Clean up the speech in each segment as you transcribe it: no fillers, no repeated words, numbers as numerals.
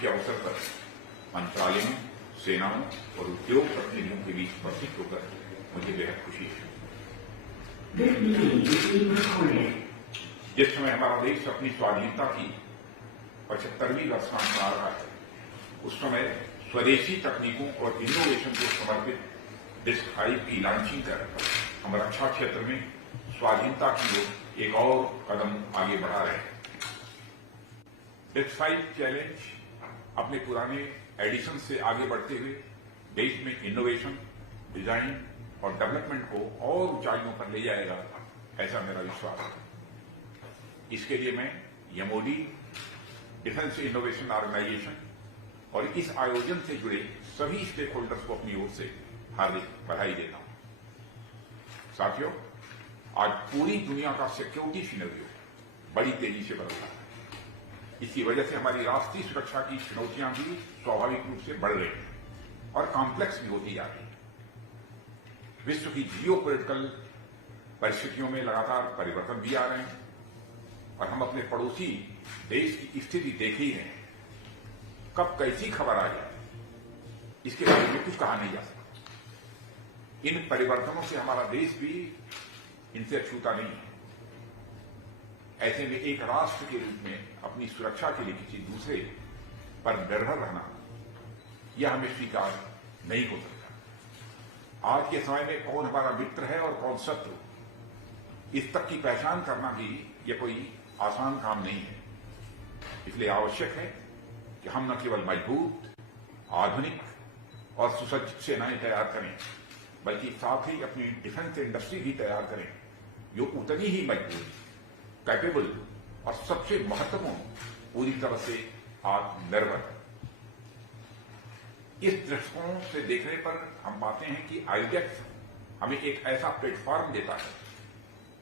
के अवसर पर मंत्रालयों, सेनाओं और उद्योग प्रतिनिधियों के बीच उपस्थित होकर मुझे बेहद खुशी है। जिस समय हमारा देश अपनी स्वाधीनता की 75वीं वर्षगांठ मना रहा है, उस समय स्वदेशी तकनीकों और इनोवेशन को समर्पित डिस्क 5 की लॉन्चिंग कर हम रक्षा क्षेत्र में स्वाधीनता की ओर एक और कदम आगे बढ़ा रहे हैं। डिस्क 5 चैलेंज अपने पुराने एडिशन से आगे बढ़ते हुए देश में इनोवेशन, डिजाइन और डेवलपमेंट को और ऊंचाइयों पर ले जाएगा, ऐसा मेरा विश्वास है। इसके लिए मैं एमओडी, डिफेंस इनोवेशन ऑर्गेनाइजेशन और इस आयोजन से जुड़े सभी स्टेक होल्डर्स को अपनी ओर से हार्दिक बधाई देता हूं। साथियों, आज पूरी दुनिया का सिक्योरिटी सिनेरियो बड़ी तेजी से बदल रहा है। इसकी वजह से हमारी राष्ट्रीय सुरक्षा की चुनौतियां भी स्वाभाविक रूप से बढ़ रही हैं और कॉम्प्लेक्स भी होती जा रही है। विश्व की जियोपॉलिटिकल परिस्थितियों में लगातार परिवर्तन भी आ रहे हैं और हम अपने पड़ोसी देश की स्थिति देख ही रहे हैं। कब कैसी खबर आ जाए, इसके बारे में कुछ कहा नहीं जा सकता। इन परिवर्तनों से हमारा देश भी इनसे अछूता नहीं है। ऐसे में एक राष्ट्र के रूप में अपनी सुरक्षा के लिए किसी दूसरे पर निर्भर रहना, यह हमें स्वीकार नहीं हो सकता। आज के समय में कौन हमारा मित्र है और कौन शत्रु, इस तक की पहचान करना भी यह कोई आसान काम नहीं है। इसलिए आवश्यक है कि हम न केवल मजबूत, आधुनिक और सुसज्जित सेनाएं तैयार करें, बल्कि साथ ही अपनी डिफेंस इंडस्ट्री भी तैयार करें जो उतनी ही मजबूत, कैपेबल और सबसे महत्वपूर्ण पूरी तरह से आत्मनिर्भर है। इस दृष्टिकोण से देखने पर हम पाते हैं कि आईडेक्स हमें एक ऐसा प्लेटफॉर्म देता है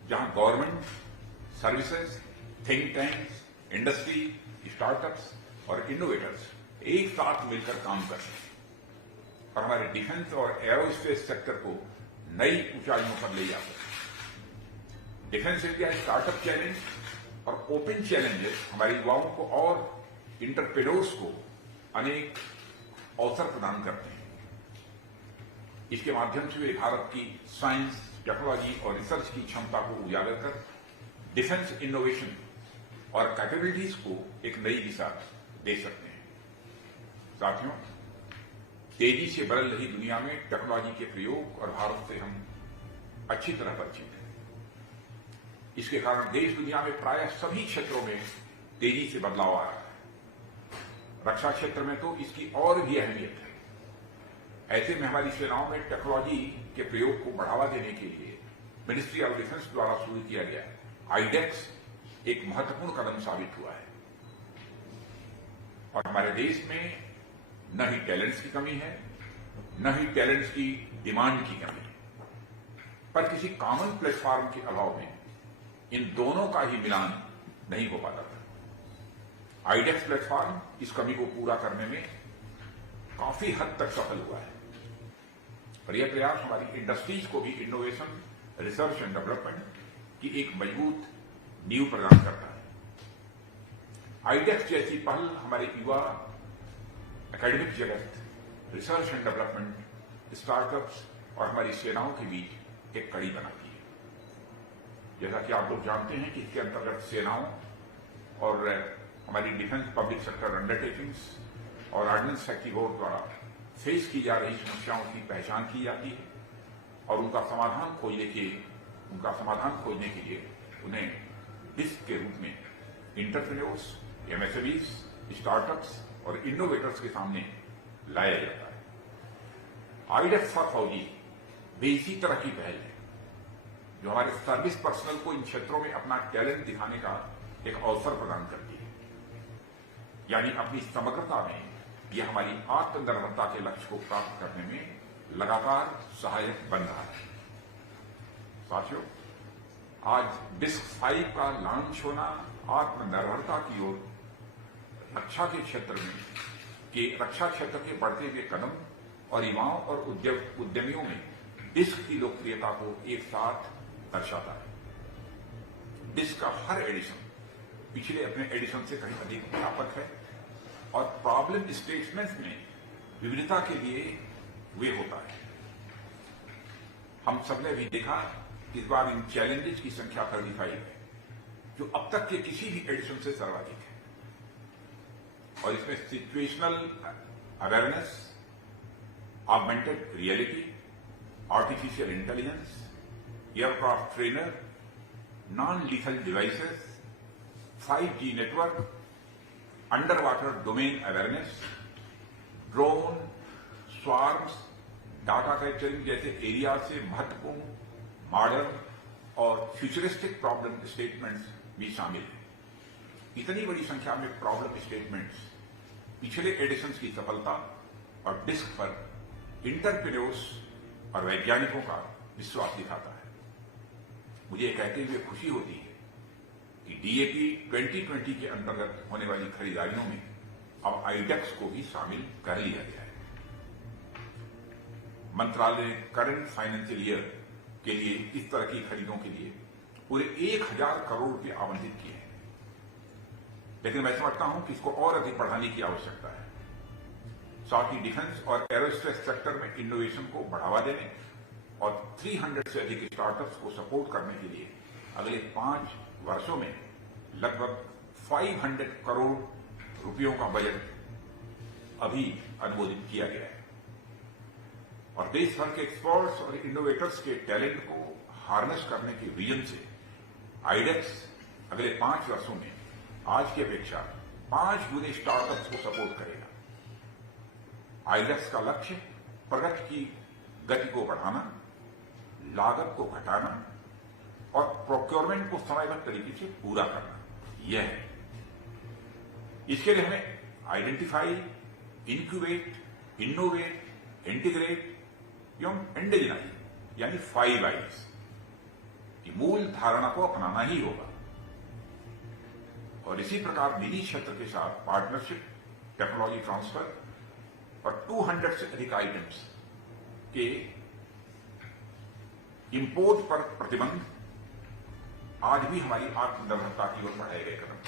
जहां government, services, think tanks, industry, startups और इनोवेटर्स एक साथ मिलकर काम कर रहे हैं और हमारे डिफेंस और एरोस्पेस सेक्टर को नई ऊंचाइयों पर ले जाते हैं। डिफेंस इंडिया स्टार्टअप चैलेंज और ओपन चैलेंजेस हमारे युवाओं को और इंटरप्रेन्योर्स को अनेक अवसर प्रदान करते हैं। इसके माध्यम से वे भारत की साइंस, टेक्नोलॉजी और रिसर्च की क्षमता को उजागर कर डिफेंस इनोवेशन और कैपेबिलिटीज को एक नई दिशा दे सकते हैं। साथियों, तेजी से बदल रही दुनिया में टेक्नोलॉजी के प्रयोग और भारत से हम अच्छी तरह परिचित हैं। इसके कारण देश दुनिया में प्रायः सभी क्षेत्रों में तेजी से बदलाव आ रहा है। रक्षा क्षेत्र में तो इसकी और भी अहमियत है। ऐसे में हमारी सेनाओं में टेक्नोलॉजी के प्रयोग को बढ़ावा देने के लिए मिनिस्ट्री ऑफ डिफेंस द्वारा शुरू किया गया आईडेक्स एक महत्वपूर्ण कदम साबित हुआ है। और हमारे देश में न ही टैलेंट्स की कमी है, न ही टैलेंट्स की डिमांड की कमी है, पर किसी कॉमन प्लेटफॉर्म के अभाव में इन दोनों का ही मिलान नहीं हो पाता था। आईडेक्स प्लेटफॉर्म इस कमी को पूरा करने में काफी हद तक सफल हुआ है और यह प्रयास हमारी इंडस्ट्रीज को भी इनोवेशन, रिसर्च एंड डेवलपमेंट की एक मजबूत नींव प्रदान करता है। आईडेक्स जैसी पहल हमारे युवा, एकेडमिक जगत, रिसर्च एंड डेवलपमेंट, स्टार्टअप्स और हमारी सेनाओं के बीच एक कड़ी बनाती है। जैसा कि आप लोग जानते हैं कि इसके अंतर्गत सेनाओं और हमारी डिफेंस पब्लिक सेक्टर अंडरटेकिंग्स और ऑर्डिनेंस सेक्रेटरी बोर्ड द्वारा फेस की जा रही समस्याओं की पहचान की जाती है और उनका समाधान खोजने के लिए उन्हें डिस्क के रूप में इंटरप्रेन्योर्स, एमएसएमईज, स्टार्टअप्स और इनोवेटर्स के सामने लाया जाता है। आईडेक्स फॉर फौजी भी इसी तरह की पहल है जो हमारे सर्विस पर्सनल को इन क्षेत्रों में अपना टैलेंट दिखाने का एक अवसर प्रदान करती है। यानी अपनी समग्रता में यह हमारी आत्मनिर्भरता के लक्ष्य को प्राप्त करने में लगातार सहायक बन रहा है। साथियों, आज डिस्क 5 का लॉन्च होना आत्मनिर्भरता की ओर रक्षा के क्षेत्र के बढ़ते हुए कदम और युवाओं और उद्यमियों में डिस्क की लोकप्रियता को एक साथ दर्शाता है। डिस्क का हर एडिशन पिछले अपने एडिशन से कहीं अधिक व्यापक है और प्रॉब्लम स्टेटमेंट्स में विविधता के लिए वे होता है। हम सबने भी देखा इस बार इन चैलेंजेस की संख्या 35 है, जो अब तक के किसी भी एडिशन से सर्वाधिक है। और इसमें situational awareness, augmented reality, artificial intelligence, aircraft trainer, non lethal devices, 5G network, under water domain awareness, drone, swarms, data capturing जैसे एरिया से महत्वपूर्ण मॉडर्न और फ्यूचरिस्टिक प्रॉब्लम स्टेटमेंट्स भी शामिल हैं। इतनी बड़ी संख्या में प्रॉब्लम स्टेटमेंट्स पिछले एडिशंस की सफलता और डिस्क पर इंटरप्रेन्योर्स और वैज्ञानिकों का विश्वास दिखाता है। मुझे कहते हुए खुशी होती है कि डीएपी 2020 के अंतर्गत होने वाली खरीदारियों में अब आईडेक्स को भी शामिल कर लिया गया है। मंत्रालय ने करंट फाइनेंशियल ईयर के लिए इस तरह की खरीदों के लिए पूरे 1000 करोड़ रुपए आवंटित किए हैं। लेकिन मैं समझता हूं कि इसको और अधिक बढ़ाने की आवश्यकता है। साथ ही डिफेंस और एरोस्पेस सेक्टर में इनोवेशन को बढ़ावा देने और 300 से अधिक स्टार्टअप्स को सपोर्ट करने के लिए अगले 5 वर्षों में लगभग 500 करोड़ रुपयों का बजट अभी अनुमोदित किया गया है। और देश भर के एक्सपर्ट्स और इनोवेटर्स के टैलेंट को हार्नेस करने के विजन से आईडेक्स अगले 5 वर्षों में आज की अपेक्षा 5 गुने स्टार्टअप्स को सपोर्ट करेगा। आईडेक्स का लक्ष्य प्रगति की गति को बढ़ाना, लागत को घटाना और प्रोक्योरमेंट को समयबद्ध तरीके से पूरा करना यह है। इसके लिए हमें आइडेंटिफाई, इंक्यूबेट, इनोवेट, इंटीग्रेट एवं इंडिजिनाइज यानी 5 I's की मूल धारणा को अपनाना ही होगा। और इसी प्रकार निजी क्षेत्र के साथ पार्टनरशिप, टेक्नोलॉजी ट्रांसफर और 200 से अधिक आइटम्स के इंपोर्ट पर प्रतिबंध आज भी हमारी आत्मनिर्भरता की ओर बढ़ाए गए कदम।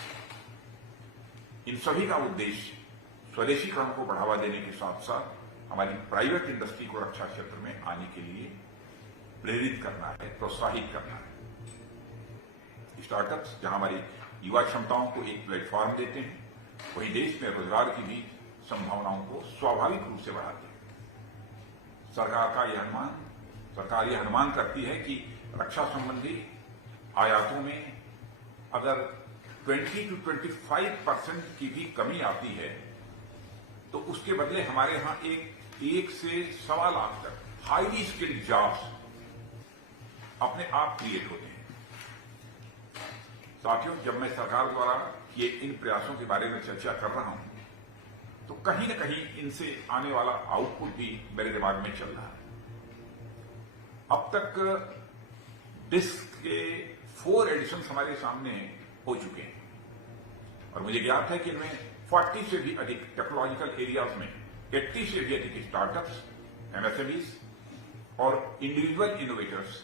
इन सभी का उद्देश्य स्वदेशीकरण को बढ़ावा देने के साथ साथ हमारी प्राइवेट इंडस्ट्री को रक्षा क्षेत्र में आने के लिए प्रेरित करना है, प्रोत्साहित करना है। स्टार्टअप्स जहां हमारी युवा क्षमताओं को एक प्लेटफॉर्म देते हैं, वहीं देश में रोजगार की भी संभावनाओं को स्वाभाविक रूप से बढ़ाते हैं। सरकार यह अनुमान करती है कि रक्षा संबंधी आयातों में अगर 20 to 25% की भी कमी आती है तो उसके बदले हमारे यहां 1 से 1.25 लाख तक हाईली स्किल्ड जॉब्स अपने आप क्रिएट होते हैं। साथियों, जब मैं सरकार द्वारा ये इन प्रयासों के बारे में चर्चा कर रहा हूं तो कहीं न कहीं इनसे आने वाला आउटपुट भी मेरे दिमाग में चल रहा है। अब तक डिस्क के 4 एडिशन हमारे सामने हो चुके हैं और मुझे ज्ञात है कि इनमें 40 से भी अधिक टेक्नोलॉजिकल एरियाज में 80 से भी अधिक स्टार्टअप्स, एमएसएमईज और इंडिविजुअल इनोवेटर्स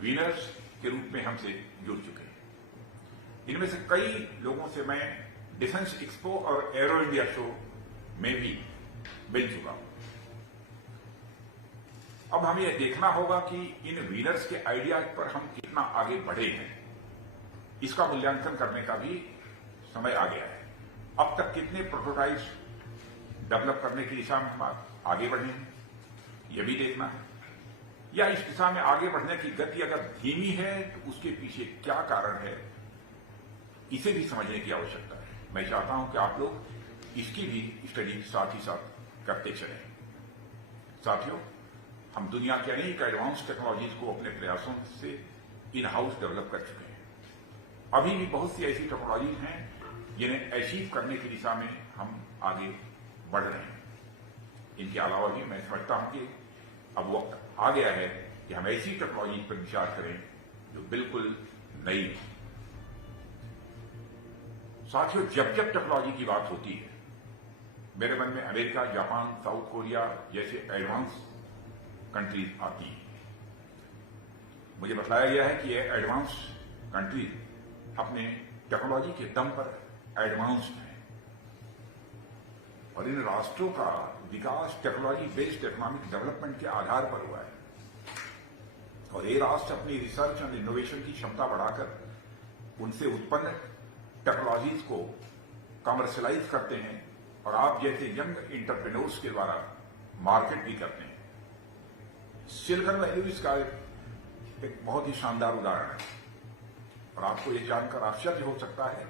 विनर्स के रूप में हमसे जुड़ चुके हैं। इनमें से कई लोगों से मैं डिफेंस एक्सपो और एरो इंडिया शो में भी मिल चुका हूं। अब हमें यह देखना होगा कि इन विनर्स के आइडियाज पर हम कितना आगे बढ़े हैं, इसका मूल्यांकन करने का भी समय आ गया है। अब तक कितने प्रोटोटाइप्स डेवलप करने की दिशा में हम आगे बढ़े हैं, यह भी देखना है। या इस दिशा में आगे बढ़ने की गति अगर धीमी है तो उसके पीछे क्या कारण है, इसे भी समझने की आवश्यकता है। मैं चाहता हूं कि आप लोग इसकी भी स्टडी साथ ही साथ करते चलें। साथियों, हम दुनिया के अनेक एडवांस टेक्नोलॉजीज को अपने प्रयासों से इन हाउस डेवलप कर चुके हैं। अभी भी बहुत सी ऐसी टेक्नोलॉजीज हैं जिन्हें अचीव करने की दिशा में हम आगे बढ़ रहे हैं। इनके अलावा भी मैं समझता हूं कि अब वक्त आ गया है कि हम ऐसी टेक्नोलॉजी पर विचार करें जो बिल्कुल नई है। साथियों, जब जब टेक्नोलॉजी की बात होती है मेरे मन में अमेरिका, जापान, साउथ कोरिया जैसे एडवांस कंट्रीज आती हैं। मुझे बताया गया है कि ये एडवांस कंट्रीज अपने टेक्नोलॉजी के दम पर एडवांस्ड हैं। और इन राष्ट्रों का विकास टेक्नोलॉजी बेस्ड इकोनॉमिक डेवलपमेंट के आधार पर हुआ है। और ये राष्ट्र अपनी रिसर्च एंड इनोवेशन की क्षमता बढ़ाकर उनसे उत्पन्न टेक्नोलॉजीज को कमर्शलाइज करते हैं और आप जैसे यंग एंटरप्रेन्योर्स के द्वारा मार्केट भी करते हैं। सिलिकॉन वैली इसका एक बहुत ही शानदार उदाहरण है। और आपको ये जानकर आश्चर्य हो सकता है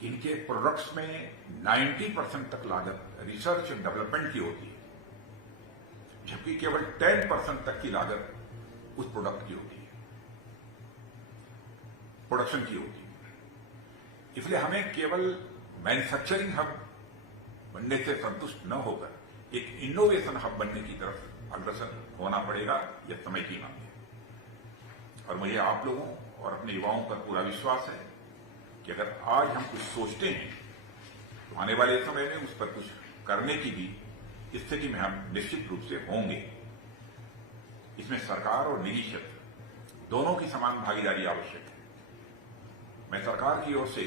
कि इनके प्रोडक्ट्स में 90% तक लागत रिसर्च एंड डेवलपमेंट की होती है, जबकि केवल 10% तक की लागत उस प्रोडक्ट की होती है, प्रोडक्शन की होती है। इसलिए हमें केवल मैन्युफैक्चरिंग हब बनने से संतुष्ट न होकर एक इनोवेशन हब बनने की तरफ अग्रसर होना पड़ेगा। यह समय की मांग है। और मुझे आप लोगों और अपने युवाओं पर पूरा विश्वास है कि अगर आज हम कुछ सोचते हैं तो आने वाले समय में उस पर कुछ करने की भी स्थिति में हम निश्चित रूप से होंगे। इसमें सरकार और निजी क्षेत्र दोनों की समान भागीदारी आवश्यक है। मैं सरकार की ओर से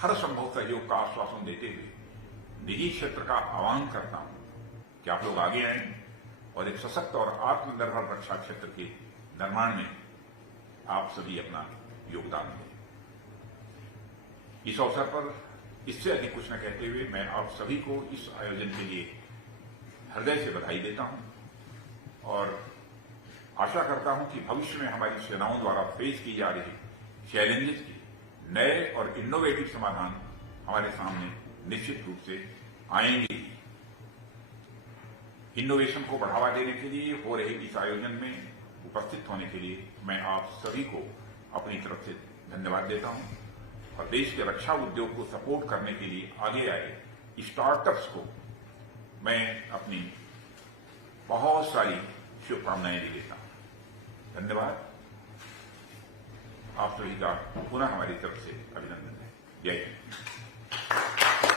हर संभव सहयोग का आश्वासन देते हुए निजी क्षेत्र का आह्वान करता हूं कि आप लोग आगे आएं और एक सशक्त और आत्मनिर्भर रक्षा क्षेत्र के निर्माण में आप सभी अपना योगदान दें। इस अवसर पर इससे अधिक कुछ न कहते हुए मैं आप सभी को इस आयोजन के लिए हृदय से बधाई देता हूं और आशा करता हूं कि भविष्य में हमारी सेनाओं द्वारा फेस की जा रही चैलेंजेस के नए और इनोवेटिव समाधान हमारे सामने निश्चित रूप से आएंगे। इनोवेशन को बढ़ावा देने के लिए हो रहे इस आयोजन में उपस्थित होने के लिए मैं आप सभी को अपनी तरफ से धन्यवाद देता हूं और देश के रक्षा उद्योग को सपोर्ट करने के लिए आगे आए स्टार्टअप्स को मैं अपनी बहुत सारी शुभकामनाएं भी देता हूं। धन्यवाद। आप सभी का पुनः हमारी तरफ से अभिनंदन है। जय हिंद।